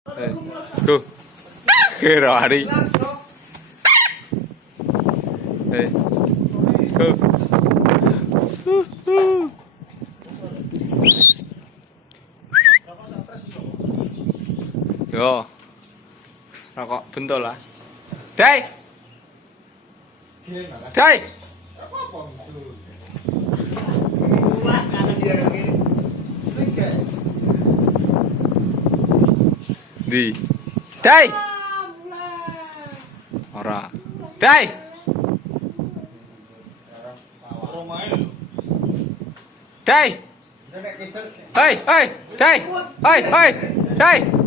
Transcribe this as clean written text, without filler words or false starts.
Tuh. Kira hari. Tuh. Yo. Rokok bentol lah. Dai. Dai. Di. Dai. Ora. Dai. Dai. Hei, hei, dai. Hei, hei, dai.